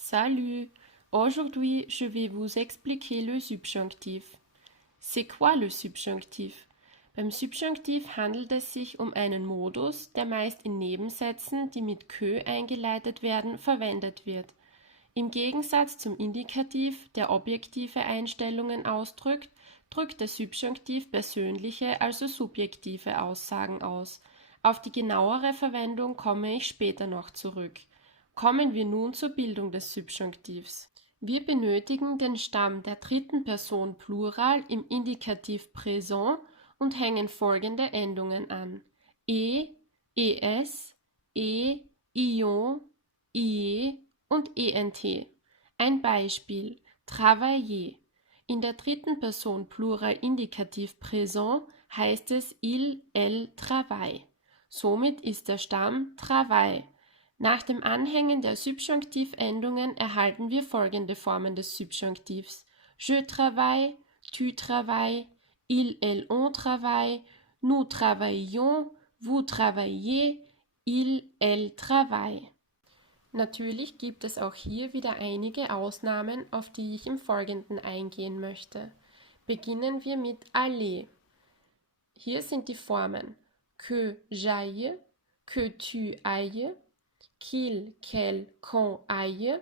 Salut! Aujourd'hui, je vais vous expliquer le Subjonctif. C'est quoi le Subjonctif? Beim Subjonctif handelt es sich um einen Modus, der meist in Nebensätzen, die mit kö eingeleitet werden, verwendet wird. Im Gegensatz zum Indikativ, der objektive Einstellungen ausdrückt, drückt der Subjonktiv persönliche, also subjektive Aussagen aus. Auf die genauere Verwendung komme ich später noch zurück. Kommen wir nun zur Bildung des Subjonktivs. Wir benötigen den Stamm der dritten Person Plural im Indikativ Präsent und hängen folgende Endungen an: e, es, ion, ie und ent. Ein Beispiel: travailler. In der dritten Person Plural Indikativ Präsent heißt es il, elle travaille. Somit ist der Stamm travaille. Nach dem Anhängen der Subjonktivendungen erhalten wir folgende Formen des Subjonktivs: Je travaille, tu travailles, il, elle, on travaille, nous travaillons, vous travaillez, il, elle travaille. Natürlich gibt es auch hier wieder einige Ausnahmen, auf die ich im Folgenden eingehen möchte. Beginnen wir mit aller. Hier sind die Formen que j'aille, que tu ailles, qu'il, qu'elle, qu'on aille,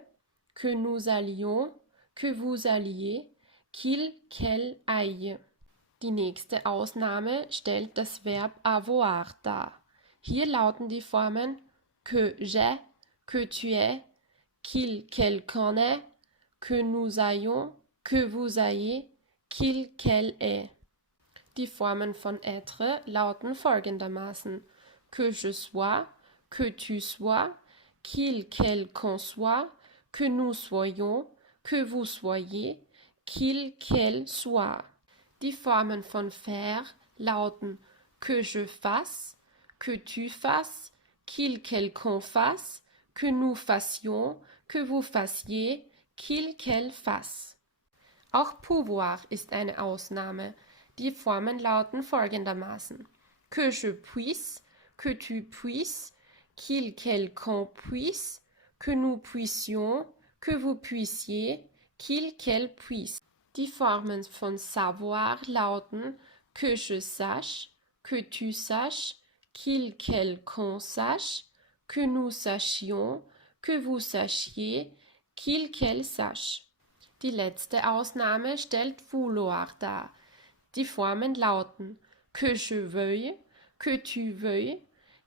que nous allions, que vous alliez, qu'il, qu'elle aille. Die nächste Ausnahme stellt das Verb avoir dar. Hier lauten die Formen que j'ai, que tu es, qu'il, qu'elle, qu'on est, que nous ayons, que vous ayez, qu'il, qu'elle est. Die Formen von être lauten folgendermaßen: que je sois, que tu sois, qu'il, qu'elle, qu'on soit, que nous soyons, que vous soyez, qu'il, qu'elle soit. Die Formen von faire lauten: que je fasse, que tu fasses, qu'il, qu'elle, qu'on fasse, que nous fassions, que vous fassiez, qu'il, qu'elle fasse. Auch pouvoir ist eine Ausnahme. Die Formen lauten folgendermaßen: que je puisse, que tu puisses, qu'il, qu'elle, qu'on puisse, que nous puissions, que vous puissiez, qu'il, qu'elle puisse. Die Formen von savoir lauten: que je sache, que tu saches, qu'il, qu'elle, qu'on sache, que nous sachions, que vous sachiez, qu'il, qu'elle sache. Die letzte Ausnahme stellt vouloir dar. Die Formen lauten: que je veuille, que tu veuilles,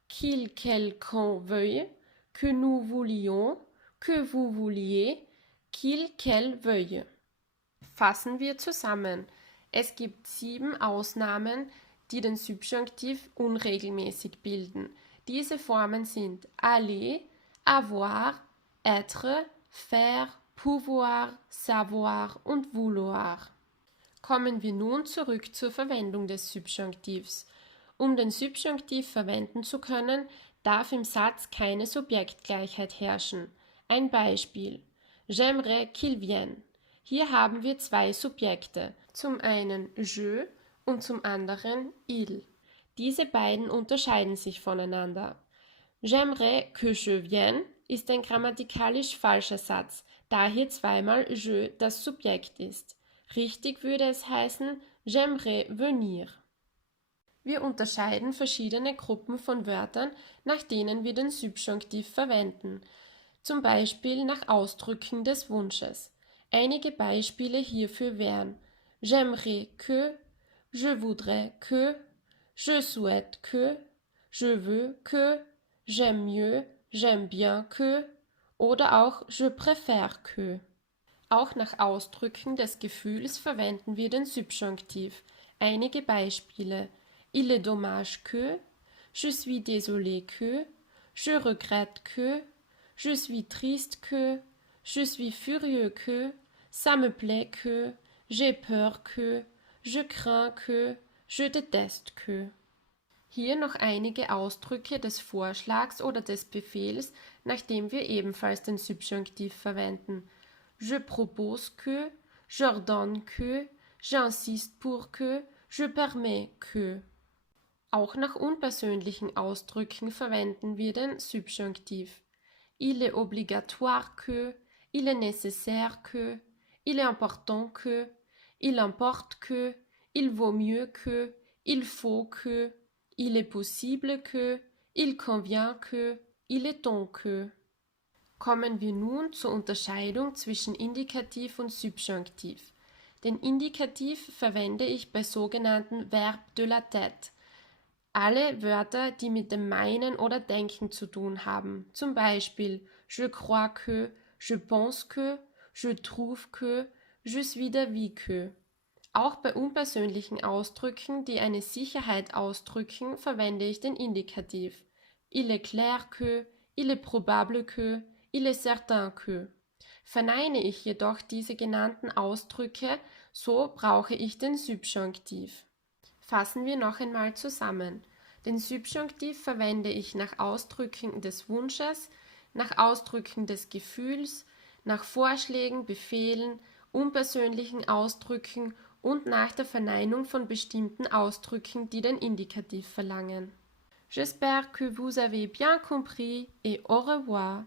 qu'il, qu'elle, qu'on veuille, que nous voulions, que vous vouliez, qu'il, qu'elle veuille. Fassen wir zusammen. Es gibt 7 Ausnahmen, die den Subjonktiv unregelmäßig bilden. Diese Formen sind aller, avoir, être, faire, pouvoir, savoir und vouloir. Kommen wir nun zurück zur Verwendung des Subjonktivs. Um den Subjonktiv verwenden zu können, darf im Satz keine Subjektgleichheit herrschen. Ein Beispiel: J'aimerais qu'il vienne. Hier haben wir 2 Subjekte, zum einen je und zum anderen il. Diese beiden unterscheiden sich voneinander. J'aimerais que je vienne ist ein grammatikalisch falscher Satz, da hier zweimal je das Subjekt ist. Richtig würde es heißen j'aimerais venir. Wir unterscheiden verschiedene Gruppen von Wörtern, nach denen wir den Subjonktiv verwenden, zum Beispiel nach Ausdrücken des Wunsches. Einige Beispiele hierfür wären: j'aimerais que, je voudrais que, je souhaite que, je veux que, j'aime mieux, j'aime bien que oder auch je préfère que. Auch nach Ausdrücken des Gefühls verwenden wir den Subjonktiv. Einige Beispiele: il est dommage que, je suis désolé que, je regrette que, je suis triste que, je suis furieux que, ça me plaît que, j'ai peur que, je crains que, je déteste que. Hier noch einige Ausdrücke des Vorschlags oder des Befehls, nachdem wir ebenfalls den Subjonktiv verwenden: je propose que, j'ordonne que, j'insiste pour que, je permets que. Auch nach unpersönlichen Ausdrücken verwenden wir den Subjonktiv. Il est obligatoire que, il est nécessaire que, il est important que, il importe que, il vaut mieux que, il faut que, il est possible que, il convient que, il est temps que. Kommen wir nun zur Unterscheidung zwischen Indikativ und Subjunktiv. Den Indikativ verwende ich bei sogenannten Verb de la tête. Alle Wörter, die mit dem Meinen oder Denken zu tun haben. Zum Beispiel je crois que, je pense que, je trouve que, je suis d'avis que. Auch bei unpersönlichen Ausdrücken, die eine Sicherheit ausdrücken, verwende ich den Indikativ. Il est clair que, il est probable que, il est certain que. Verneine ich jedoch diese genannten Ausdrücke, so brauche ich den Subjunktiv. Fassen wir noch einmal zusammen. Den Subjunktiv verwende ich nach Ausdrücken des Wunsches, nach Ausdrücken des Gefühls, nach Vorschlägen, Befehlen, unpersönlichen Ausdrücken und nach der Verneinung von bestimmten Ausdrücken, die den Indikativ verlangen. J'espère que vous avez bien compris et au revoir.